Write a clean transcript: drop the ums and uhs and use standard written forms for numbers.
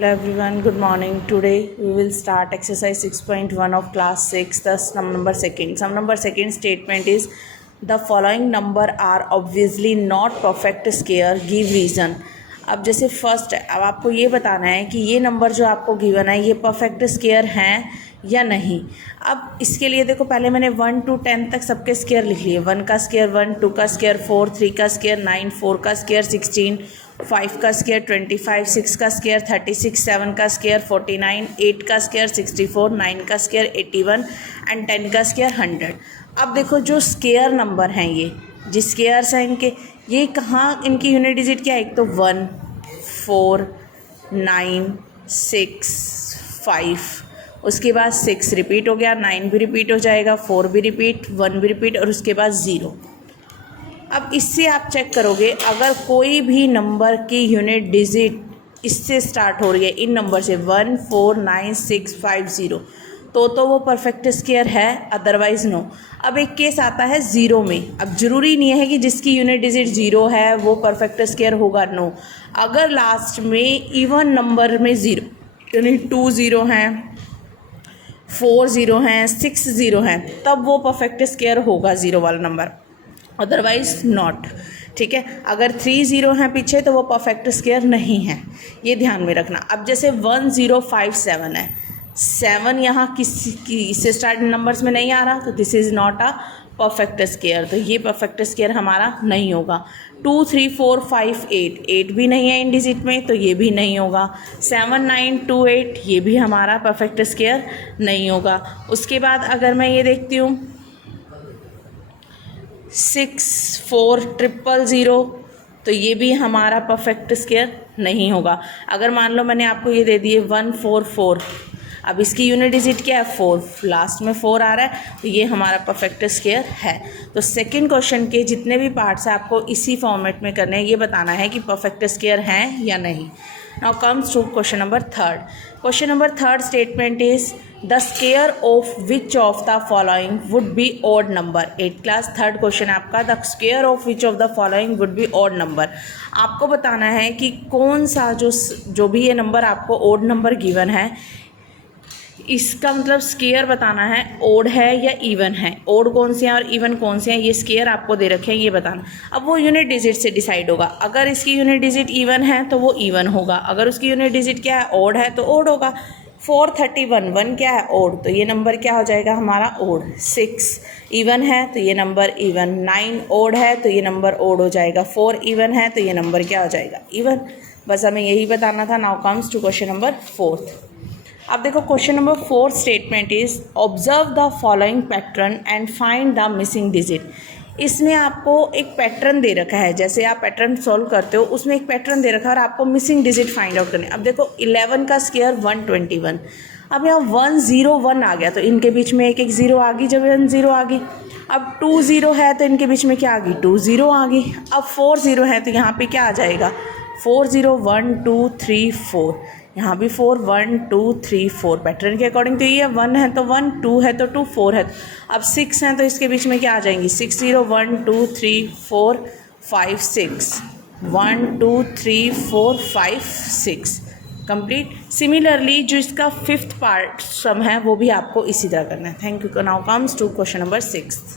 Hello everyone, good morning. Today we will start exercise 6.1 of class 6, the sum number second. Sum number second statement is the following number are obviously not perfect square, give reason. अब जैसे first है, अब आपको ये बताना है कि ये नंबर जो आपको गिवन है ये परफेक्ट स्क्वायर हैं या नहीं। अब इसके लिए देखो, पहले मैंने 1 to 10 तक सबके स्क्वायर लिख लिए। 1 का स्क्वायर 1, 2 का स्क्वायर 4, 3 का स्क्वायर 9, 4 का स्क्वायर 16, 5 का स्क्वायर 25, 6 का स्क्वायर 36, 7 का स्क्वायर 49, 8 का स्क्वायर 64, 9 का स्क्वायर 81 एंड 10 का स्क्वायर 100। अब देखो जो स्क्वायर नंबर हैं, ये जिस स्क्वायर्स हैं इनके, ये कहाँ इनकी यूनिट डिजिट क्या है? एक तो 1, 4, 9, 6, 5, उसके बाद 6 रिपीट हो गया, 9 भी रिपीट हो जाएगा, 4 भी रिपीट, 1 भी रिपीट और उसके बाद 0। अब इससे आप चेक करोगे, अगर कोई भी नंबर की यूनिट डिजिट इससे स्टार्ट हो रही है, इन नंबर से 1, 4, 9, 6, 5, 0, तो वो परफेक्ट स्क्वायर है, अदरवाइज नो। अब एक केस आता है 0 में। अब जरूरी नहीं है कि जिसकी यूनिट डिजिट 0 है वो परफेक्ट स्क्वायर होगा, नो। अगर लास्ट में इवन नंबर में 0 यानी 2 0 हैं, 4 0 हैं, 6 0 हैं, तब वो परफेक्ट स्क्वायर होगा 0 वाला नंबर, अदरवाइज नॉट। ठीक है, अगर 3 0 हैं पीछे तो वो परफेक्ट स्क्वायर नहीं है, ये ध्यान में रखना। अब जैसे 1 0 5 7 है, 7 यहाँ किसी इससे स्टार्ट नंबर्स में नहीं आ रहा, तो this is not a perfect square, तो ये परफेक्ट स्क्वायर हमारा नहीं होगा। 2 3 4 5 8, 8 भी नहीं है इन डिजिट में, तो ये भी नहीं होगा। 7 9 2 8, ये भी हमारा परफेक्ट स्क्वायर नहीं होगा। उसके बाद अगर मैं ये देखती हूँ 6 4 0 0, तो ये भी हमारा परफेक्ट स्क्वायर नहीं होगा। अगर मान लो मैंने आपको ये दे दिए 1 4 4, अब इसकी यूनिट डिजिट क्या है? 4, लास्ट में 4 आ रहा है, तो ये हमारा परफेक्ट स्क्वायर है। तो सेकंड क्वेश्चन के जितने भी पार्ट्स हैं आपको इसी फॉर्मेट में करने हैं, ये बताना है कि परफेक्ट स्क्वायर हैं या नहीं। Now comes to question number third. Question number third statement is the square of which of the following would be odd number. 8th class third question आपका, the square of which of the following would be odd number. आपको बताना है कि कौन सा जो भी ये नंबर आपको ऑड नंबर गिवन है, इसका मतलब स्क्वायर बताना है, ओड है या इवन है। ओड कौन से हैं और इवन कौन से हैं, ये स्क्वायर आपको दे रखे हैं, ये बताना। अब वो यूनिट डिजिट से डिसाइड होगा। अगर इसकी यूनिट डिजिट इवन है तो वो इवन होगा, अगर उसकी यूनिट डिजिट क्या है? ओड है, तो ओड होगा। 4 31, 1 क्या है? ओड, तो ये नंबर क्या हो जाएगा हमारा? ओड। 6 इवन है तो ये नंबर इवन। 9 ओड है तो ये नंबर ओड हो जाएगा। 4 इवन है तो ये नंबर क्या हो जाएगा? इवन। बस हमें यही बताना था। Now comes to question number fourth. अब देखो question number 4 statement is observe the following pattern and find the missing digit. इसमें आपको एक पैटर्न दे रखा है, जैसे आप पैटर्न सॉल्व करते हो उसमें एक पैटर्न दे रखा है और आपको मिसिंग डिजिट फाइंड आउट करने। अब देखो 11 का स्क्वायर 121, अब यहाँ 1 0 1 आ गया तो इनके बीच में एक 0 आ गई, जब 1 0 आ गई। अब 2 0 है तो इनके बीच में क्या आ गई? 2 0 आ गई। अब 4 0 है तो यहाँ पे क्या आ जाएगा? 4 0 1 2 3 4, यहाँ भी 4 1 2 3 4। पैटर्न के अकॉर्डिंग तो ये 1 है तो 1, 2 है तो 2, 4 है। अब 6 हैं तो इसके बीच में क्या आ जाएंगी? 6 0 1 2 3 4 5 6, 1 2 3 4 5 6 कंप्लीट। सिमिलरली जो इसका 5th पार्ट सम है वो भी आपको इसी तरह करना है। Thank you. Now comes to question number 6।